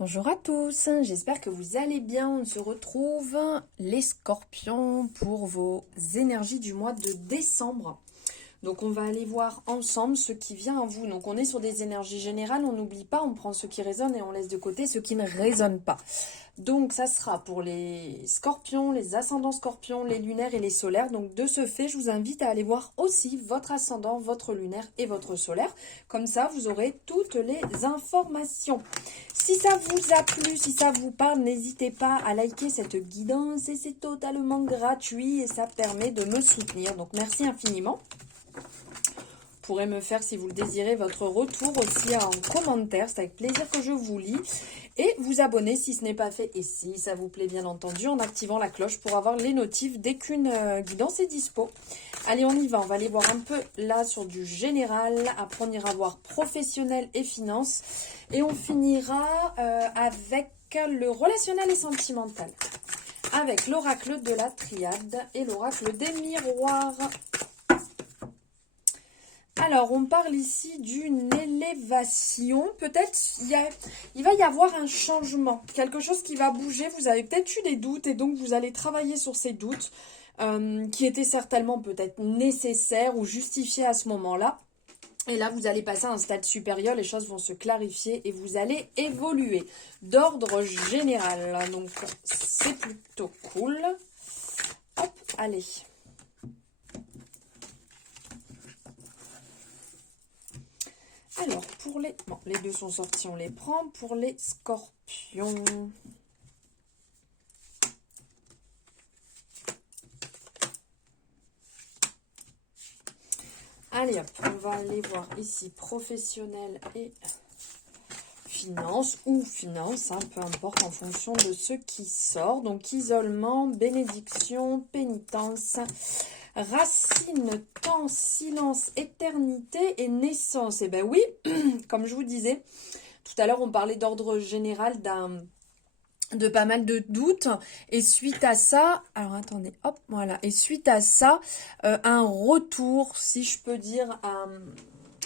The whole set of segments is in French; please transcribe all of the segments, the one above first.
Bonjour à tous, j'espère que vous allez bien. On se retrouve les scorpions pour vos énergies du mois de décembre. Donc on va aller voir ensemble ce qui vient à vous. Donc on est sur des énergies générales, on n'oublie pas, on prend ce qui résonne et on laisse de côté ce qui ne résonne pas. Donc ça sera pour les scorpions, les ascendants scorpions, les lunaires et les solaires. Donc de ce fait, je vous invite à aller voir aussi votre ascendant, votre lunaire et votre solaire. Comme ça, vous aurez toutes les informations. Si ça vous a plu, si ça vous parle, n'hésitez pas à liker cette guidance et c'est totalement gratuit et ça permet de me soutenir. Donc merci infiniment. Vous pourrez me faire, si vous le désirez, votre retour aussi en commentaire. C'est avec plaisir que je vous lis. Et vous abonner si ce n'est pas fait. Et si ça vous plaît, bien entendu, en activant la cloche pour avoir les notifs dès qu'une guidance est dispo. Allez, on y va. On va aller voir un peu là sur du général. Après, on ira voir professionnel et finance. Et on finira avec le relationnel et sentimental. Avec l'oracle de la triade et l'oracle des miroirs. Alors, on parle ici d'une élévation. Peut-être il va y avoir un changement, quelque chose qui va bouger. Vous avez peut-être eu des doutes et donc vous allez travailler sur ces doutes qui étaient certainement peut-être nécessaires ou justifiés à ce moment-là. Et là, vous allez passer à un stade supérieur, les choses vont se clarifier et vous allez évoluer d'ordre général. Donc, c'est plutôt cool. Hop, allez. Alors, pour les... Bon, les deux sont sortis, on les prend. Pour les scorpions... Allez hop, on va aller voir ici professionnel et finance ou finance, hein, peu importe en fonction de ce qui sort. Donc isolement, bénédiction, pénitence, racine, temps, silence, éternité et naissance. Et ben oui, comme je vous disais, tout à l'heure on parlait d'ordre général de pas mal de doutes et suite à ça, alors attendez, hop, voilà, et suite à ça, un retour, si je peux dire,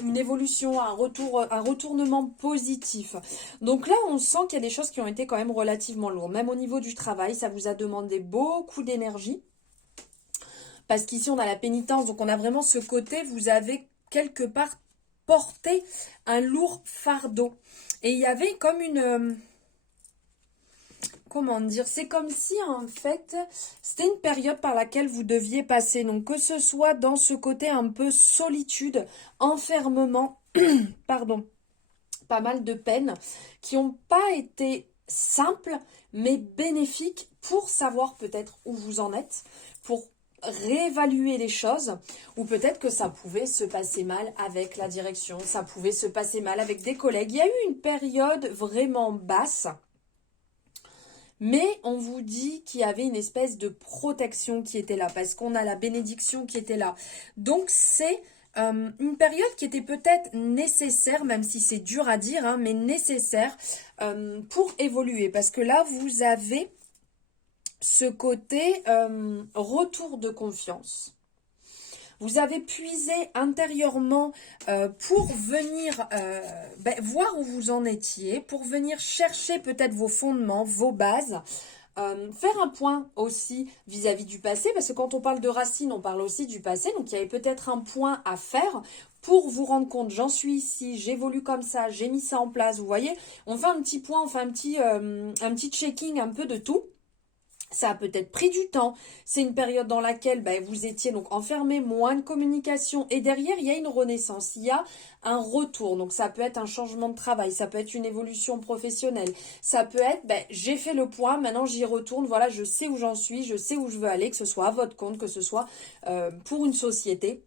une évolution, un retournement positif. Donc là, on sent qu'il y a des choses qui ont été quand même relativement lourdes, même au niveau du travail, ça vous a demandé beaucoup d'énergie, parce qu'ici on a la pénitence, donc on a vraiment ce côté, vous avez quelque part porté un lourd fardeau, et il y avait comme une... comment dire, c'est comme si en fait c'était une période par laquelle vous deviez passer, donc que ce soit dans ce côté un peu solitude, enfermement, pardon, pas mal de peines qui n'ont pas été simples mais bénéfiques pour savoir peut-être où vous en êtes, pour réévaluer les choses, ou peut-être que ça pouvait se passer mal avec la direction, ça pouvait se passer mal avec des collègues. Il y a eu une période vraiment basse. Mais on vous dit qu'il y avait une espèce de protection qui était là, parce qu'on a la bénédiction qui était là. Donc c'est une période qui était peut-être nécessaire, même si c'est dur à dire, hein, mais nécessaire pour évoluer. Parce que là, vous avez ce côté retour de confiance. Vous avez puisé intérieurement pour venir voir où vous en étiez, pour venir chercher peut-être vos fondements, vos bases, faire un point aussi vis-à-vis du passé, parce que quand on parle de racines, on parle aussi du passé, donc il y avait peut-être un point à faire pour vous rendre compte, j'en suis ici, j'évolue comme ça, j'ai mis ça en place, vous voyez, on fait un petit point, on fait un petit checking un peu de tout. Ça a peut-être pris du temps. C'est une période dans laquelle vous étiez donc enfermé, moins de communication. Et derrière, il y a une renaissance, il y a un retour. Donc ça peut être un changement de travail, ça peut être une évolution professionnelle. Ça peut être, j'ai fait le point, maintenant j'y retourne. Voilà, je sais où j'en suis, je sais où je veux aller, que ce soit à votre compte, que ce soit pour une société.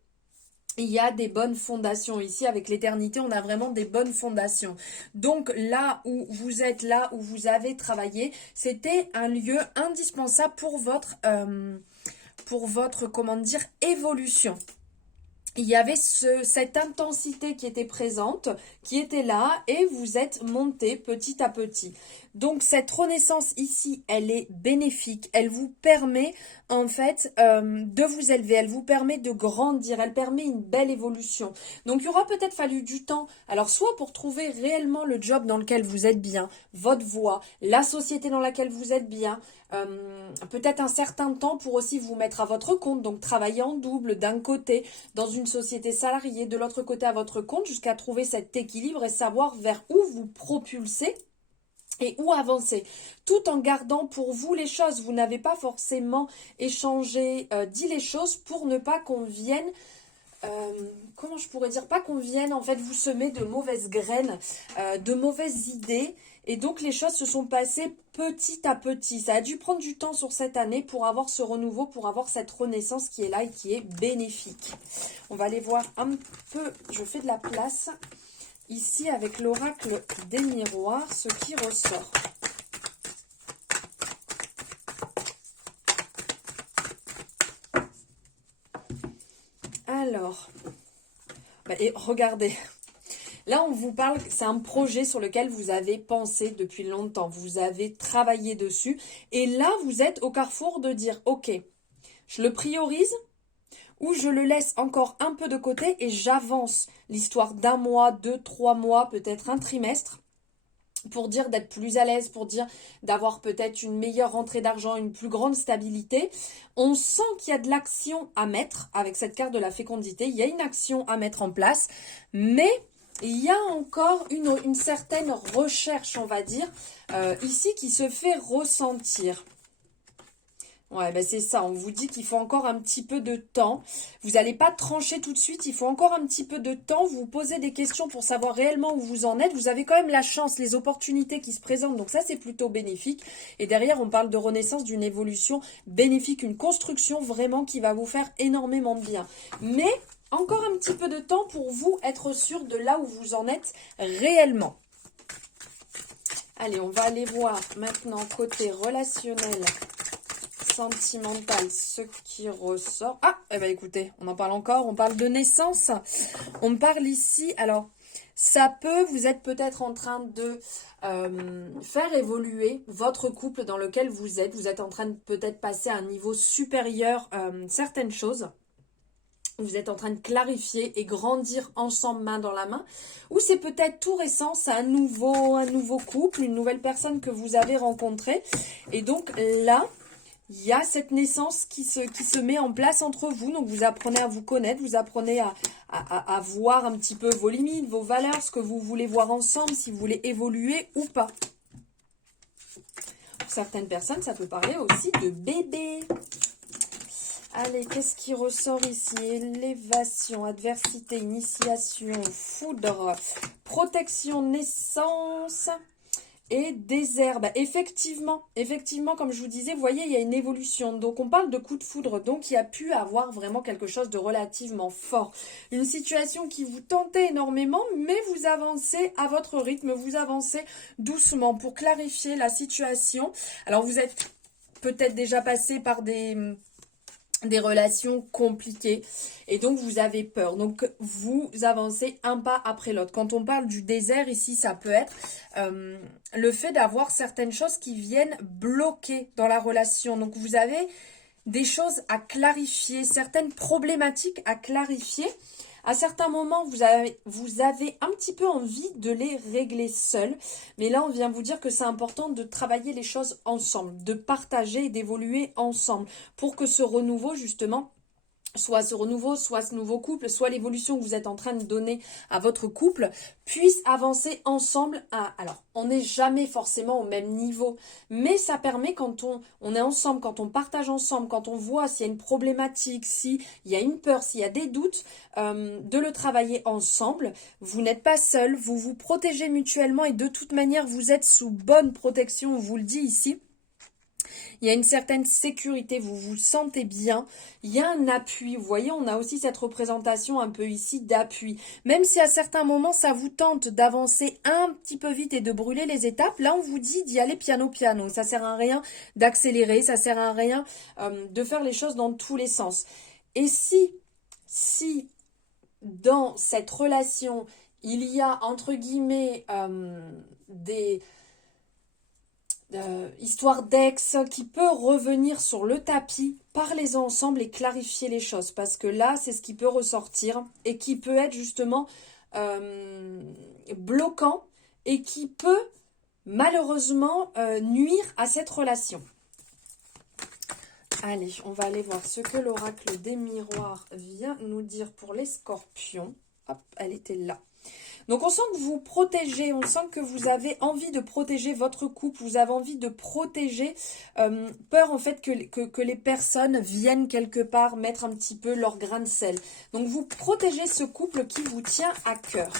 Il y a des bonnes fondations ici, avec l'éternité, on a vraiment des bonnes fondations. Donc là où vous êtes, là où vous avez travaillé, c'était un lieu indispensable pour votre comment dire, évolution. il y avait cette intensité qui était présente, qui était là, et vous êtes monté petit à petit. Donc cette renaissance ici, elle est bénéfique, elle vous permet en fait de vous élever, elle vous permet de grandir, elle permet une belle évolution. Donc il y aura peut-être fallu du temps, alors soit pour trouver réellement le job dans lequel vous êtes bien, votre voie, la société dans laquelle vous êtes bien, peut-être un certain temps pour aussi vous mettre à votre compte, donc travailler en double d'un côté dans une société salariée, de l'autre côté à votre compte, jusqu'à trouver cet équilibre et savoir vers où vous propulser et où avancer, tout en gardant pour vous les choses. Vous n'avez pas forcément échangé, dit les choses pour ne pas qu'on vienne, comment je pourrais dire, pas qu'on vienne en fait vous semer de mauvaises graines, de mauvaises idées. Et donc les choses se sont passées petit à petit. Ça a dû prendre du temps sur cette année pour avoir ce renouveau, pour avoir cette renaissance qui est là et qui est bénéfique. On va aller voir un peu, je fais de la place. Ici, avec l'oracle des miroirs, ce qui ressort. Alors, et regardez, là on vous parle, c'est un projet sur lequel vous avez pensé depuis longtemps, vous avez travaillé dessus, et là vous êtes au carrefour de dire, ok, je le priorise, ou je le laisse encore un peu de côté et j'avance l'histoire d'un mois, 2, 3 mois, peut-être un trimestre, pour dire d'être plus à l'aise, pour dire d'avoir peut-être une meilleure rentrée d'argent, une plus grande stabilité. On sent qu'il y a de l'action à mettre avec cette carte de la fécondité, il y a une action à mettre en place, mais il y a encore une certaine recherche, on va dire, ici qui se fait ressentir. Ouais, ben c'est ça, on vous dit qu'il faut encore un petit peu de temps. Vous n'allez pas trancher tout de suite, il faut encore un petit peu de temps. Vous vous posez des questions pour savoir réellement où vous en êtes. Vous avez quand même la chance, les opportunités qui se présentent, donc ça c'est plutôt bénéfique. Et derrière, on parle de renaissance, d'une évolution bénéfique, une construction vraiment qui va vous faire énormément de bien. Mais encore un petit peu de temps pour vous être sûr de là où vous en êtes réellement. Allez, on va aller voir maintenant côté relationnel, sentimental, ce qui ressort. Ah, eh ben écoutez, on en parle encore, on parle de naissance. On parle ici, alors, ça peut, vous êtes peut-être en train de faire évoluer votre couple dans lequel vous êtes. Vous êtes en train de peut-être passer à un niveau supérieur certaines choses. Vous êtes en train de clarifier et grandir ensemble main dans la main. Ou c'est peut-être tout récent, c'est un nouveau couple, une nouvelle personne que vous avez rencontrée. Et donc là, il y a cette naissance qui se met en place entre vous. Donc, vous apprenez à vous connaître, vous apprenez à voir un petit peu vos limites, vos valeurs, ce que vous voulez voir ensemble, si vous voulez évoluer ou pas. Pour certaines personnes, ça peut parler aussi de bébé. Allez, qu'est-ce qui ressort ici? Élévation, adversité, initiation, foudre, protection, naissance et désert. Bah, effectivement, comme je vous disais, vous voyez, il y a une évolution. Donc, on parle de coup de foudre. Donc, il y a pu avoir vraiment quelque chose de relativement fort. Une situation qui vous tentait énormément, mais vous avancez à votre rythme. Vous avancez doucement pour clarifier la situation. Alors, vous êtes peut-être déjà passé par des relations compliquées et donc vous avez peur, donc vous avancez un pas après l'autre. Quand on parle du désert ici, ça peut être le fait d'avoir certaines choses qui viennent bloquer dans la relation. Donc vous avez des choses à clarifier, certaines problématiques à clarifier. À certains moments, vous avez un petit peu envie de les régler seul. Mais là, on vient vous dire que c'est important de travailler les choses ensemble, de partager et d'évoluer ensemble pour que ce renouveau, justement, soit ce nouveau couple, soit l'évolution que vous êtes en train de donner à votre couple, puisse avancer ensemble. Alors, on n'est jamais forcément au même niveau, mais ça permet quand on est ensemble, quand on partage ensemble, quand on voit s'il y a une problématique, s'il y a une peur, s'il y a des doutes, de le travailler ensemble. Vous n'êtes pas seul, vous vous protégez mutuellement et de toute manière, vous êtes sous bonne protection, on vous le dit ici. Il y a une certaine sécurité, vous vous sentez bien, il y a un appui. Vous voyez, on a aussi cette représentation un peu ici d'appui. Même si à certains moments, ça vous tente d'avancer un petit peu vite et de brûler les étapes, là, on vous dit d'y aller piano piano. Ça sert à rien d'accélérer, ça sert à rien de faire les choses dans tous les sens. Et si dans cette relation, il y a entre guillemets des histoires d'ex qui peut revenir sur le tapis, parlez-en ensemble et clarifiez les choses parce que là c'est ce qui peut ressortir et qui peut être justement bloquant et qui peut malheureusement nuire à cette relation. Allez, on va aller voir ce que l'oracle des miroirs vient nous dire pour les scorpions. Hop, elle était là. Donc on sent que vous protégez, on sent que vous avez envie de protéger votre couple, vous avez envie de protéger, peur en fait que les personnes viennent quelque part mettre un petit peu leur grain de sel. Donc vous protégez ce couple qui vous tient à cœur.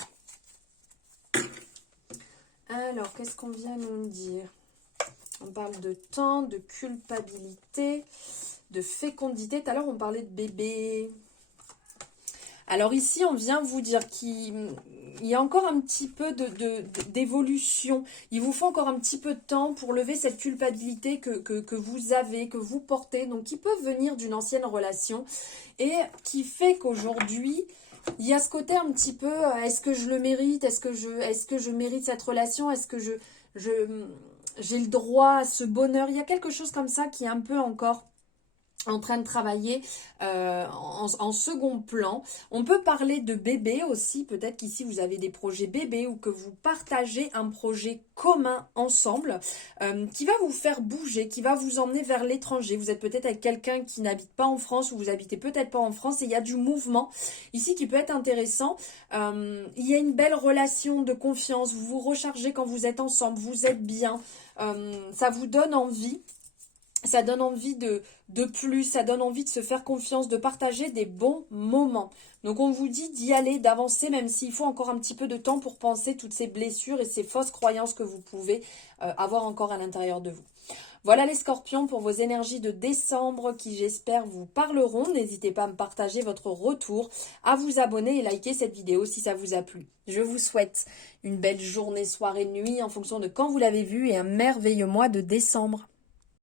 Alors, qu'est-ce qu'on vient nous dire? On parle de temps, de culpabilité, de fécondité. Tout à l'heure, on parlait de bébé. Alors ici, on vient vous dire qu'il y a encore un petit peu d'évolution. Il vous faut encore un petit peu de temps pour lever cette culpabilité que vous avez, que vous portez. Donc, qui peut venir d'une ancienne relation et qui fait qu'aujourd'hui, il y a ce côté un petit peu, est-ce que je le mérite? Est-ce que je mérite cette relation? Est-ce que j'ai le droit à ce bonheur? Il y a quelque chose comme ça qui est un peu encore en train de travailler en second plan. On peut parler de bébé aussi, peut-être qu'ici vous avez des projets bébés ou que vous partagez un projet commun ensemble qui va vous faire bouger, qui va vous emmener vers l'étranger. Vous êtes peut-être avec quelqu'un qui n'habite pas en France ou vous habitez peut-être pas en France et il y a du mouvement ici qui peut être intéressant. Il y a une belle relation de confiance, vous vous rechargez quand vous êtes ensemble, vous êtes bien, ça vous donne envie. Ça donne envie de plus, ça donne envie de se faire confiance, de partager des bons moments. Donc on vous dit d'y aller, d'avancer, même s'il faut encore un petit peu de temps pour penser toutes ces blessures et ces fausses croyances que vous pouvez avoir encore à l'intérieur de vous. Voilà les scorpions pour vos énergies de décembre qui j'espère vous parleront. N'hésitez pas à me partager votre retour, à vous abonner et liker cette vidéo si ça vous a plu. Je vous souhaite une belle journée, soirée, nuit en fonction de quand vous l'avez vu et un merveilleux mois de décembre.